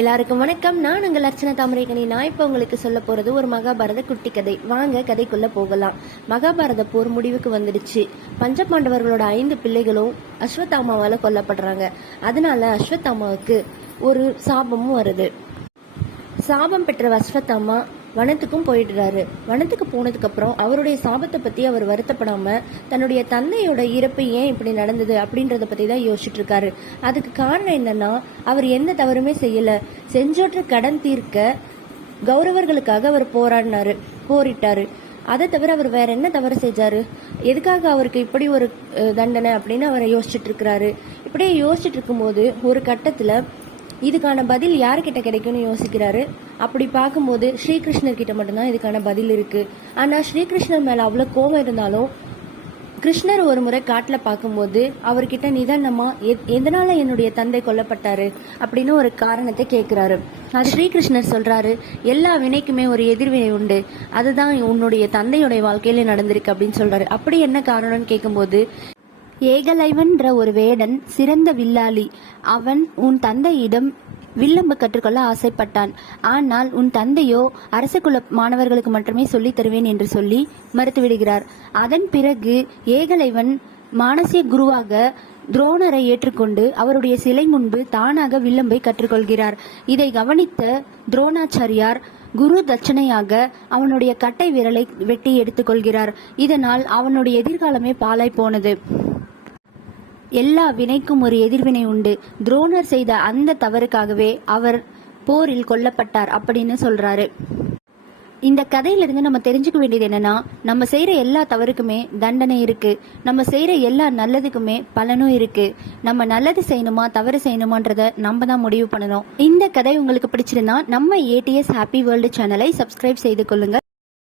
எல்லாருக்கும் வணக்கம். நான் உங்கள் அர்ச்சனா தாமரைக்கணி. நான் இப்போ உங்களுக்கு சொல்ல போறது ஒரு மகாபாரத குட்டி கதை. வாங்க கதைக்குள்ள போகலாம். மகாபாரத போர் முடிவுக்கு வந்துடுச்சு. பஞ்சபாண்டவர்களோட 5 பிள்ளைகளும் அஸ்வத்தாமாவால கொல்லப்படுறாங்க. அதனால அஸ்வத்தாமாவுக்கு ஒரு சாபமும் வருது. சாபம் பெற்ற அஸ்வத்தாமா வனத்துக்கும் போயிடுறாரு. வனத்துக்கு போனதுக்கு அப்புறம் அவருடைய சாபத்தை பத்தி அவர் வருத்தப்படாம தன்னுடைய தந்தையோட இறப்பு ஏன் இப்படி நடந்தது அப்படின்றத பத்தி தான் யோசிச்சுட்டு இருக்காரு. அதுக்கு காரணம் என்னன்னா, அவர் எந்த தவறுமே செய்யல. செஞ்சோற்ற கடன் தீர்க்க கௌரவர்களுக்காக அவர் போரிட்டாரு. அதை தவிர அவர் வேற என்ன தவறு செஞ்சாரு? எதுக்காக அவருக்கு இப்படி ஒரு தண்டனை அப்படின்னு அவரை யோசிச்சுட்டு இருக்கிறாரு. இப்படியே யோசிச்சுட்டு இருக்கும்போது ஒரு கட்டத்துல இதுக்கான பதில் யாருக்கிட்ட கிடைக்கும்னு யோசிக்கிறாரு. அப்படி பார்க்கும்போது ஸ்ரீகிருஷ்ணர் கிட்ட மட்டும்தான் இதுக்கான பதில் இருக்கு. ஆனா ஸ்ரீகிருஷ்ணர் மேல அவ்வளவு கோபம் இருந்தாலும் கிருஷ்ணர் ஒரு முறை காட்டுல பார்க்கும்போது அவர்கிட்ட நிதானமா எதனால என்னுடைய தந்தை கொல்லப்பட்டாரு அப்படின்னு ஒரு காரணத்தை கேட்கிறாரு. அது ஸ்ரீகிருஷ்ணர் சொல்றாரு, எல்லா வினைக்குமே ஒரு எதிர்வினை உண்டு, அதுதான் உன்னுடைய தந்தையுடைய வாழ்க்கையில நடந்திருக்கு அப்படின்னு சொல்றாரு. அப்படி என்ன காரணம்னு கேட்கும்போது, ஏகலைவன்ற ஒரு வேடன் சிறந்த வில்லாளி. அவன் உன் தந்தையிடம் வில்லம்பு கற்றுக்கொள்ள ஆசைப்பட்டான். ஆனால் உன் தந்தையோ அரசகுல மாணவர்களுக்கு மட்டுமே சொல்லித் தருவேன் என்று சொல்லி மறுத்துவிடுகிறார். அதன் பிறகு ஏகலைவன் மானசிய குருவாக துரோணரை ஏற்றுக்கொண்டு அவருடைய சிலை முன்பு தானாக வில்லம்பை கற்றுக்கொள்கிறார். இதை கவனித்த துரோணாச்சாரியார் குரு தட்சணையாக அவனுடைய கட்டை விரலை வெட்டி எடுத்துக்கொள்கிறார். இதனால் அவனுடைய எதிர்காலமே பாழாய் போனது. எல்லா வினைக்கும் ஒரு எதிர்வினை உண்டு. துரோணர் செய்த அந்த தவறுக்காகவே அவர் போரில் கொல்லப்பட்டார் அப்படின்னு சொல்றாரு. இந்த கதையிலிருந்து நம்ம தெரிஞ்சுக்க வேண்டியது என்னன்னா, நம்ம செய்யற எல்லா தவறுக்குமே தண்டனை இருக்கு. நம்ம செய்யற எல்லா நல்லதுக்குமே பலனும் இருக்கு. நம்ம நல்லது செய்யணுமா தவறு செய்யணுமான்றத நம்ம தான் முடிவு பண்ணணும். இந்த கதை உங்களுக்கு பிடிச்சிருந்தா நம்ம ATS ஹாப்பி வேர்ல்டு சேனலை சப்ஸ்கிரைப் செய்து கொள்ளுங்க.